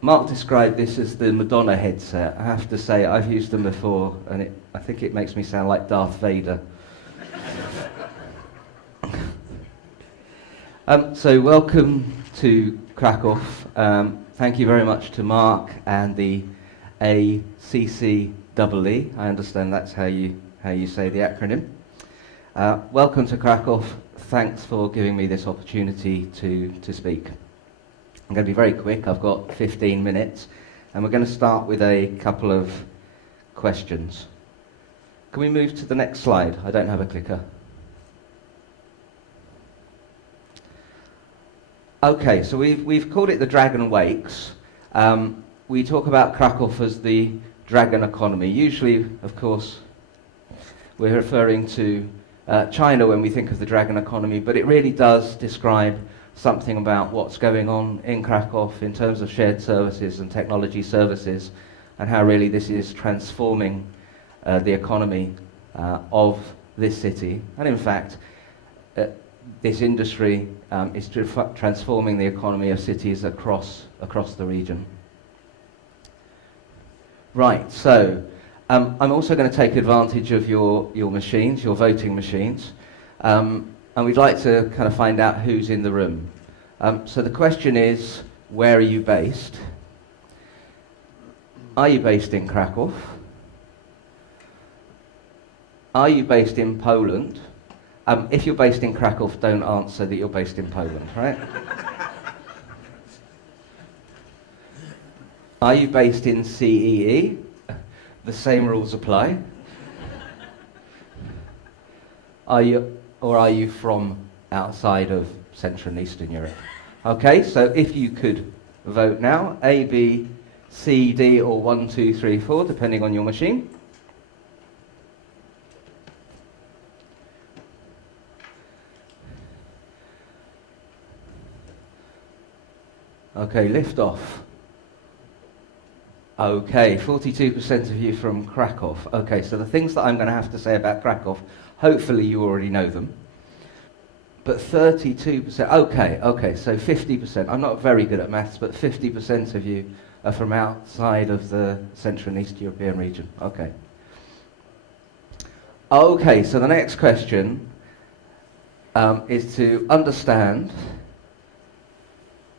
Mark described this as the Madonna headset. I have to say, I've used them before, and I think it makes me sound like Darth Vader. So welcome to Krakow. Thank you very much to Mark and the ACCEE. I understand that's how you say the acronym. Welcome to Krakow. Thanks for giving me this opportunity to speak. I'm going to be very quick. I've got 15 minutes, and we're going to start with a couple of questions. Can we move to the next slide? I don't have a clicker. Okay, so we've called it the Dragon Wakes. We talk about Krakow as the dragon economy. Usually, of course, we're referring to China when we think of the dragon economy, but it really does describe something about what's going on in Krakow in terms of shared services and technology services, and how really this is transforming the economy of this city. And in fact, this industry is transforming the economy of cities across the region. Right, so I'm also going to take advantage of your machines, your voting machines. And we'd like to kind of find out who's in the room. So the question is, where are you based? Are you based in Krakow? Are you based in Poland? If you're based in Krakow, don't answer that you're based in Poland, right? Are you based in CEE? The same rules apply. Are you from outside of Central and Eastern Europe? Okay, so if you could vote now, A, B, C, D, or 1, 2, 3, 4, depending on your machine. Okay, lift off. Okay, 42% of you from Krakow. Okay, so the things that I'm going to have to say about Krakow, hopefully you already know them. But 32%, okay, so 50%. I'm not very good at maths, but 50% of you are from outside of the Central and East European region. Okay. Okay, so the next question is to understand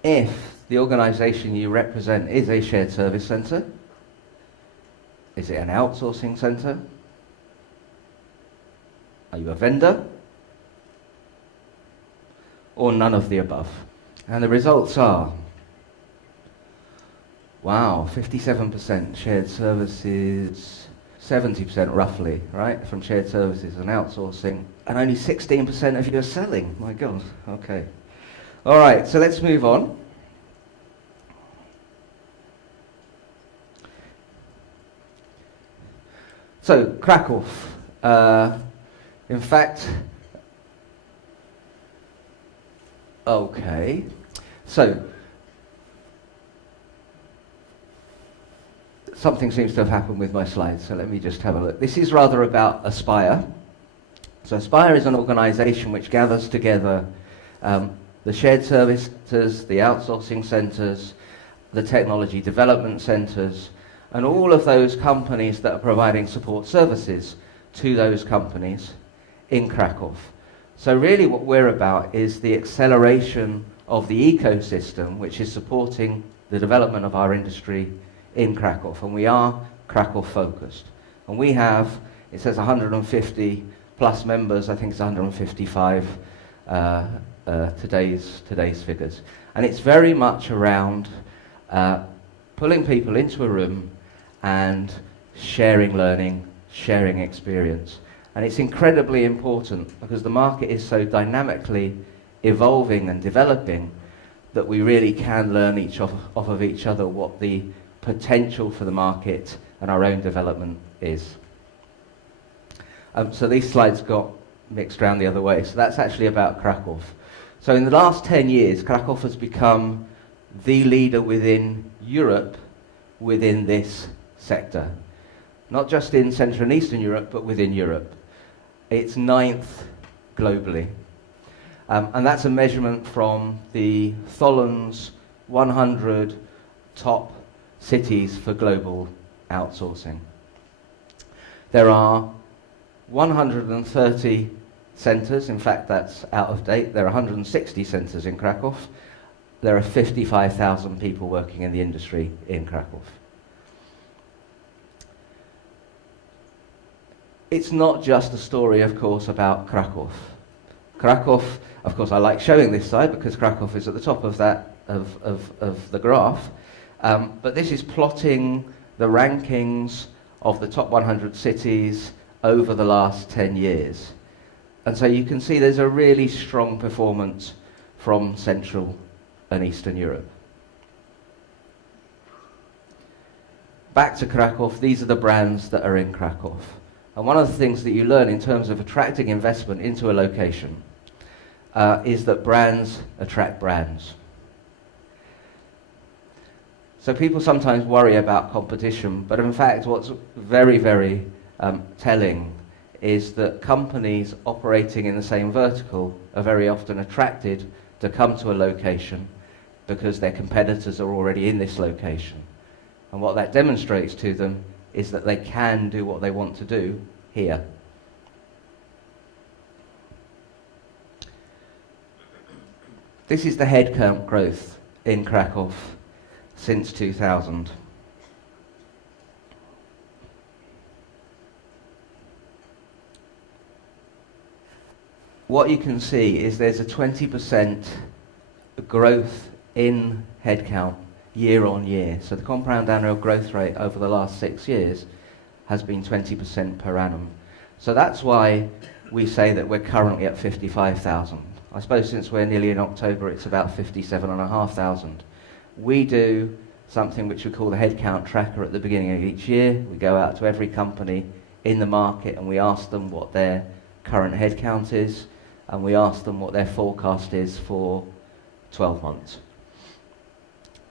if the organisation you represent is a shared service centre. Is it an outsourcing centre? Are you a vendor? Or none of the above? And the results are, wow, 57% shared services, 70% roughly, right, from shared services and outsourcing, and only 16% of you are selling. My God, okay. All right, so let's move on. So, Krakow. In fact, okay. So, something seems to have happened with my slides, so let me just have a look. This is rather about Aspire. So Aspire is an organisation which gathers together the shared services, the outsourcing centres, the technology development centres, and all of those companies that are providing support services to those companies in Krakow. So really what we're about is the acceleration of the ecosystem which is supporting the development of our industry in Krakow. And we are Krakow focused. And we have, it says 150 plus members, I think it's 155 today's figures. And it's very much around pulling people into a room and sharing learning, sharing experience. And it's incredibly important because the market is so dynamically evolving and developing that we really can learn off of each other what the potential for the market and our own development is. So these slides got mixed around the other way. So that's actually about Krakow. So in the last 10 years, Krakow has become the leader within Europe within this sector. Not just in Central and Eastern Europe, but within Europe. It's 9th globally. And that's a measurement from the Thollon's 100 top cities for global outsourcing. There are 130 centres, in fact that's out of date, there are 160 centres in Krakow. There are 55,000 people working in the industry in Krakow. It's not just a story, of course, about Krakow. Krakow, of course, I like showing this side because Krakow is at the top of that of the graph. But this is plotting the rankings of the top 100 cities over the last 10 years. And so you can see there's a really strong performance from Central and Eastern Europe. Back to Krakow, these are the brands that are in Krakow. And one of the things that you learn in terms of attracting investment into a location is that brands attract brands. So people sometimes worry about competition, but in fact what's very, very telling is that companies operating in the same vertical are very often attracted to come to a location because their competitors are already in this location. And what that demonstrates to them is that they can do what they want to do here. This is the headcount growth in Krakow since 2000. What you can see is there's a 20% growth in headcount year on year. So the compound annual growth rate over the last 6 years has been 20% per annum. So that's why we say that we're currently at 55,000. I suppose since we're nearly in October, it's about 57,500. We do something which we call the headcount tracker at the beginning of each year. We go out to every company in the market and we ask them what their current headcount is, and we ask them what their forecast is for 12 months.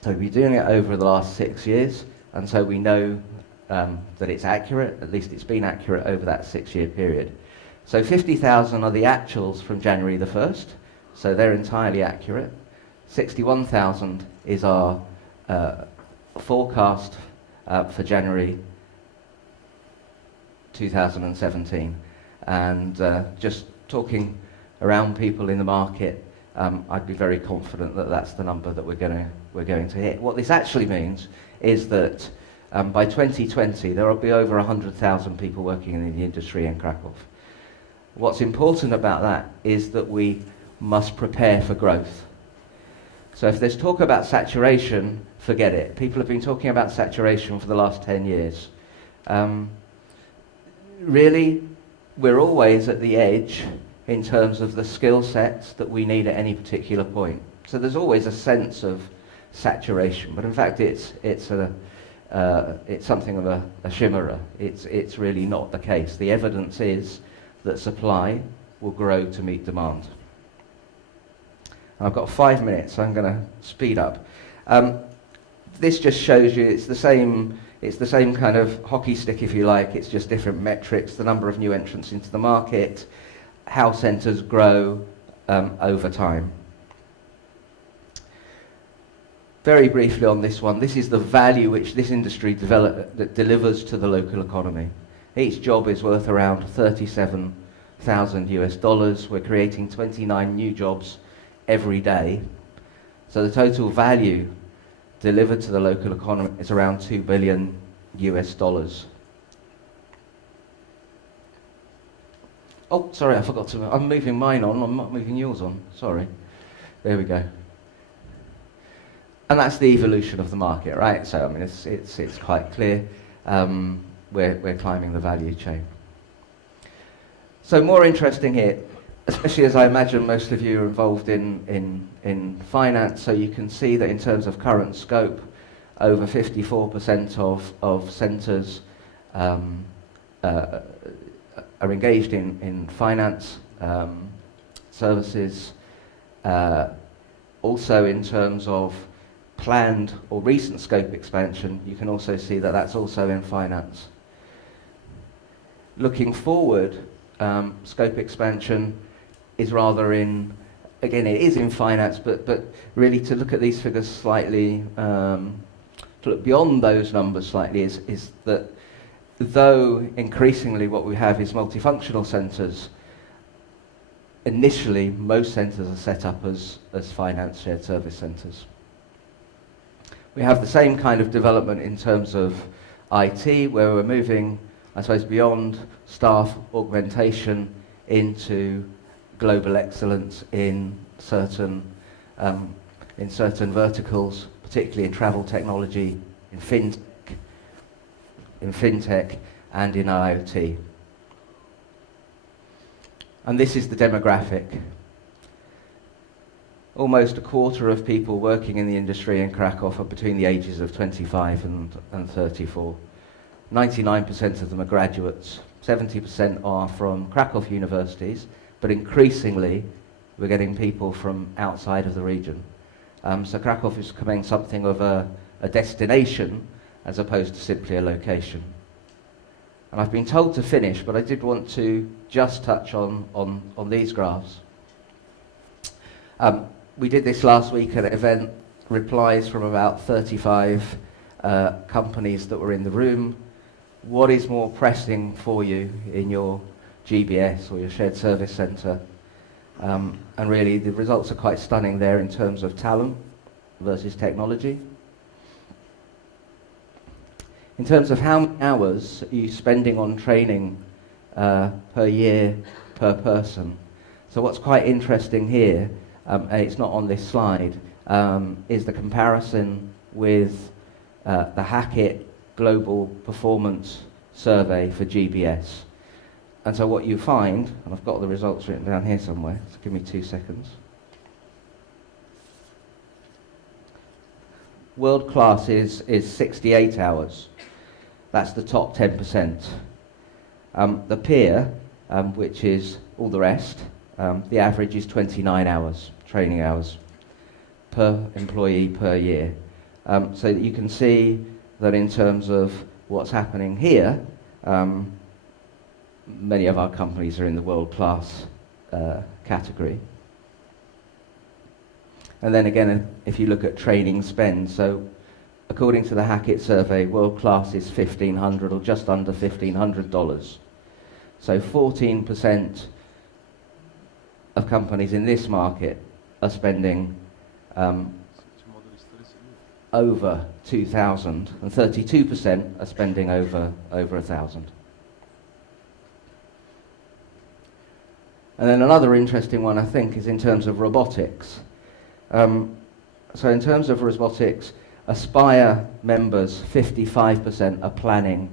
So we've been doing it over the last 6 years, and so we know that it's accurate, at least it's been accurate over that 6-year period. So 50,000 are the actuals from January the 1st, so they're entirely accurate. 61,000 is our forecast for January 2017. And just talking around people in the market, I'd be very confident that that's the number that we're going to hit. What this actually means is that by 2020 there will be over 100,000 people working in the industry in Krakow. What's important about that is that we must prepare for growth. So if there's talk about saturation, forget it. People have been talking about saturation for the last 10 years. Really, we're always at the edge in terms of the skill sets that we need at any particular point. So there's always a sense of saturation, but in fact it's something of a chimera. It's really not the case. The evidence is that supply will grow to meet demand. And I've got 5 minutes, so I'm going to speed up. This just shows you it's the same kind of hockey stick, if you like. It's just different metrics, the number of new entrants into the market, how centres grow over time. Very briefly on this one, this is the value which this industry delivers to the local economy. Each job is worth around $37,000. We're creating 29 new jobs every day. So the total value delivered to the local economy is around $2 billion. Oh, sorry, I forgot to. I'm moving mine on. I'm not moving yours on. Sorry. There we go. And that's the evolution of the market, right? So I mean, it's quite clear. We're climbing the value chain. So more interesting here, especially as I imagine most of you are involved in finance. So you can see that in terms of current scope, over 54% of centres are engaged in finance services. Also in terms of planned or recent scope expansion, you can also see that that's also in finance. Looking forward, scope expansion is rather in, again, it is in finance, but really to look at these figures slightly to look beyond those numbers slightly is that though increasingly what we have is multifunctional centres, initially most centres are set up as finance shared service centres. We have the same kind of development in terms of IT, where we're moving, I suppose, beyond staff augmentation into global excellence in certain verticals, particularly in travel technology, in fintech, and in IoT. And this is the demographic. Almost a quarter of people working in the industry in Krakow are between the ages of 25 and 34. 99% of them are graduates. 70% are from Krakow universities, but increasingly we're getting people from outside of the region. So Krakow is becoming something of a destination as opposed to simply a location. And I've been told to finish, but I did want to just touch on these graphs. We did this last week at an event, replies from about 35 companies that were in the room. What is more pressing for you in your GBS or your shared service centre? And really the results are quite stunning there in terms of talent versus technology. In terms of how many hours are you spending on training per year per person? So what's quite interesting here, and it's not on this slide, is the comparison with the Hackett Global Performance Survey for GBS. And so what you find, and I've got the results written down here somewhere, so give me 2 seconds. World class is 68 hours. That's the top 10%. The peer, which is all the rest, the average is 29 hours, training hours, per employee per year. So that you can see that in terms of what's happening here, many of our companies are in the world-class category. And then again, if you look at training spend, so according to the Hackett survey, world-class is $1,500 or just under $1,500. So 14% of companies in this market are spending over 2,000, and 32% are spending over 1,000. And then another interesting one, I think, is in terms of robotics. So in terms of robotics, Aspire members, 55% are planning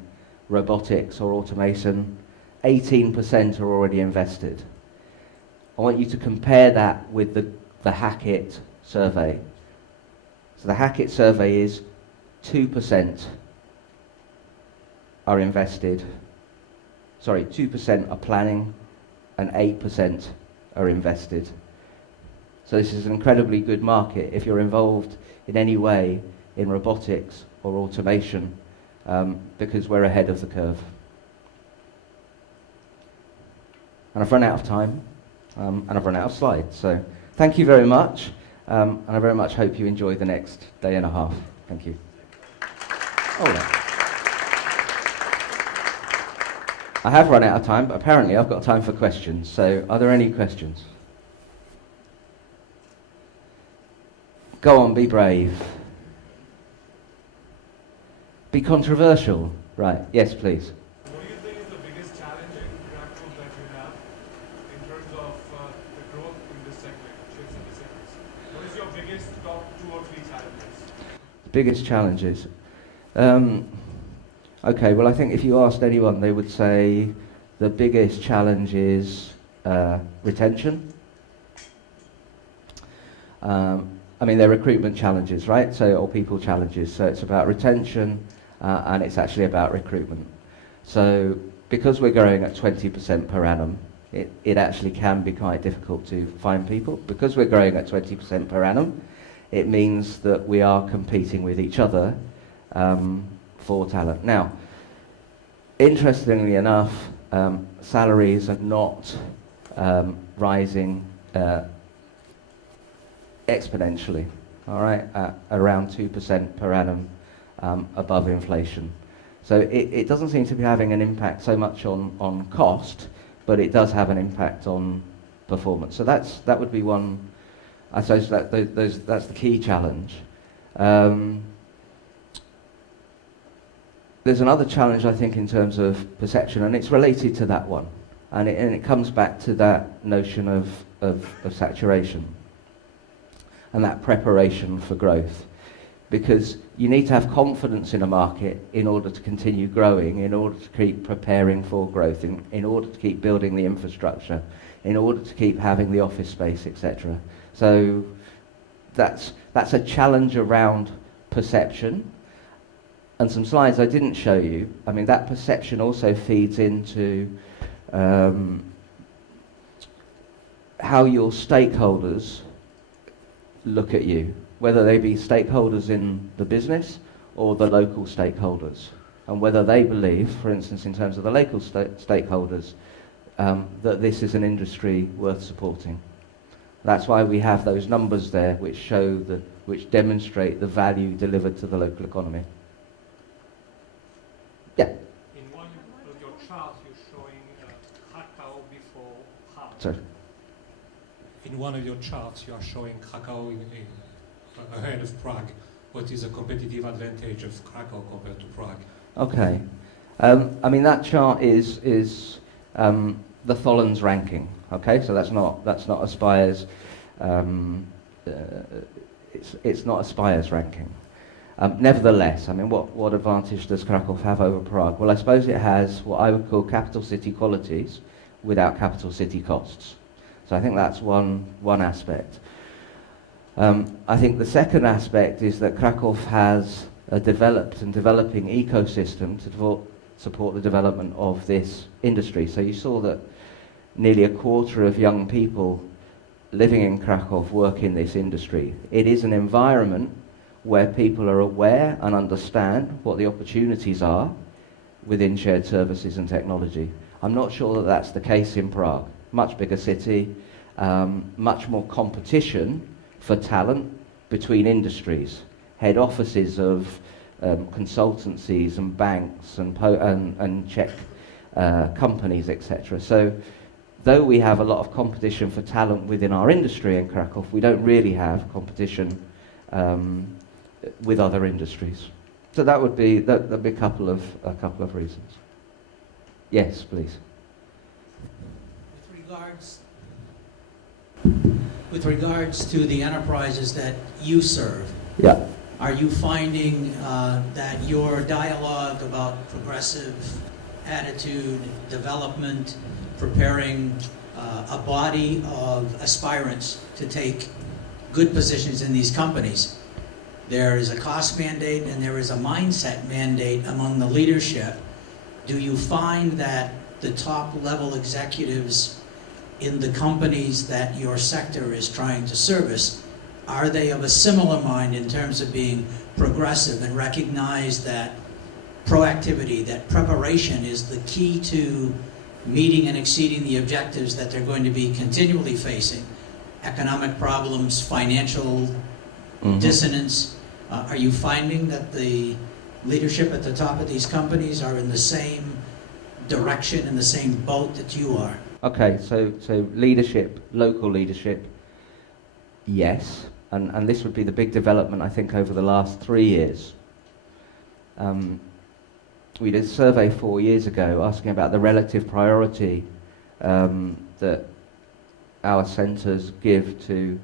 robotics or automation, 18% are already invested. I want you to compare that with the Hackett survey. So the Hackett survey is 2% are invested, 2% are planning, and 8% are invested. So this is an incredibly good market if you're involved in any way in robotics or automation, because we're ahead of the curve. And I've run out of time, and I've run out of slides. So thank you very much, and I very much hope you enjoy the next day and a half. Thank you. I have run out of time, but apparently I've got time for questions. So are there any questions? Go on, be brave. Be controversial. Right, yes, please. What do you think is the biggest challenge in Krakow that you have in terms of the growth in this segment, shared service segments? What is your biggest top 2 or 3 challenges? Biggest challenges. Okay, well I think if you asked anyone, they would say the biggest challenge is retention. I mean, they're recruitment challenges, right? So, or people challenges. So it's about retention, and it's actually about recruitment. So because we're growing at 20% per annum, it actually can be quite difficult to find people. Because we're growing at 20% per annum, it means that we are competing with each other for talent. Now, interestingly enough, salaries are not rising exponentially, all right, at around 2% per annum above inflation. So it doesn't seem to be having an impact so much on cost, but it does have an impact on performance. So that would be one, I suppose that's the key challenge. There's another challenge, I think, in terms of perception, and it's related to that one. And it comes back to that notion of saturation and that preparation for growth. Because you need to have confidence in a market in order to continue growing, in order to keep preparing for growth, in order to keep building the infrastructure, in order to keep having the office space, etc. So that's a challenge around perception. And some slides I didn't show you, I mean, that perception also feeds into how your stakeholders look at you, whether they be stakeholders in the business or the local stakeholders, and whether they believe, for instance, in terms of the local stakeholders, that this is an industry worth supporting. That's why we have those numbers there which demonstrate the value delivered to the local economy. Yeah. In one of your charts, you're showing Krakow before Hallam. Sorry. In one of your charts, you are showing Krakow ahead of Prague. What is the competitive advantage of Krakow compared to Prague? Okay. I mean, that chart is the Thollens ranking. Okay, so that's not Aspire's. It's not Aspire's ranking. Nevertheless, I mean, what advantage does Krakow have over Prague? Well, I suppose it has what I would call capital city qualities without capital city costs. So I think that's one aspect. I think the second aspect is that Krakow has a developed and developing ecosystem to support the development of this industry. So you saw that nearly a quarter of young people living in Krakow work in this industry. It is an environment where people are aware and understand what the opportunities are within shared services and technology. I'm not sure that that's the case in Prague. Much bigger city, much more competition for talent between industries, head offices of consultancies and banks and Czech companies, etc. So though we have a lot of competition for talent within our industry in Krakow, we don't really have competition with other industries. So that'd be a couple of reasons. Yes, please. With regards to the enterprises that you serve, Yeah. are you finding that your dialogue about progressive attitude, development, preparing a body of aspirants to take good positions in these companies, there is a cost mandate and there is a mindset mandate among the leadership? Do you find that the top level executives in the companies that your sector is trying to service, are they of a similar mind in terms of being progressive and recognize that proactivity, that preparation is the key to meeting and exceeding the objectives that they're going to be continually facing? Economic problems, financial dissonance. Are you finding that the leadership at the top of these companies are in the same direction, in the same boat that you are? Okay, so leadership, local leadership, yes, and this would be the big development, I think, over the last 3 years. We did a survey 4 years ago asking about the relative priority that our centres give to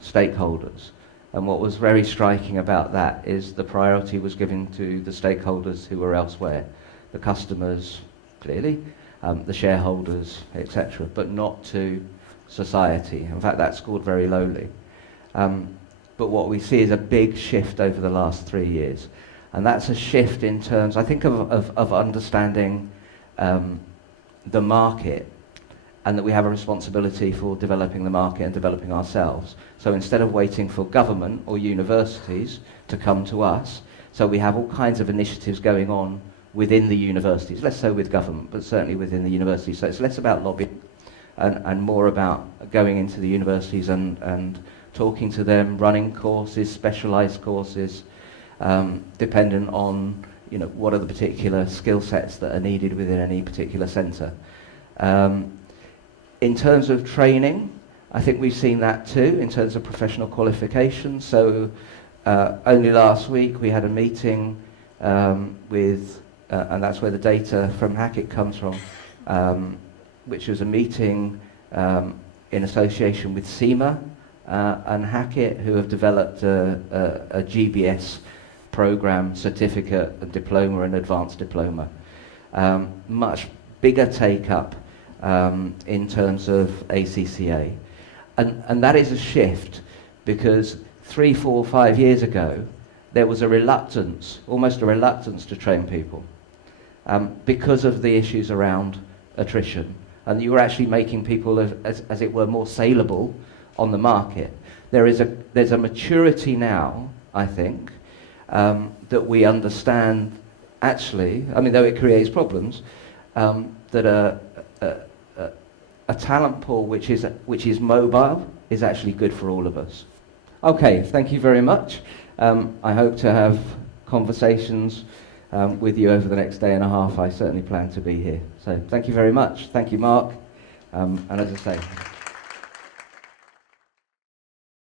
stakeholders. And what was very striking about that is the priority was given to the stakeholders who were elsewhere, the customers, clearly, the shareholders, etc., but not to society. In fact, that scored very lowly. But what we see is a big shift over the last 3 years. And that's a shift in terms, I think, of understanding the market, and that we have a responsibility for developing the market and developing ourselves. So instead of waiting for government or universities to come to us, so we have all kinds of initiatives going on within the universities, less so with government, but certainly within the universities. So it's less about lobbying and more about going into the universities and talking to them, running courses, specialised courses, dependent on what are the particular skill sets that are needed within any particular centre. In terms of training, I think we've seen that too in terms of professional qualifications. So only last week we had a meeting with, and that's where the data from Hackett comes from, which was a meeting in association with SEMA and Hackett, who have developed a GBS program, certificate, a diploma and advanced diploma. Much bigger take-up in terms of ACCA. And that is a shift, because 3, 4, 5 years ago, there was a reluctance, almost a reluctance to train people because of the issues around attrition. And you were actually making people, as it were, more saleable on the market. There's a maturity now, I think, that we understand, actually, I mean, though it creates problems, that a talent pool which is mobile is actually good for all of us. Okay, thank you very much. I hope to have conversations with you over the next day and a half. I certainly plan to be here. So thank you very much. Thank you, Mark. And as I say,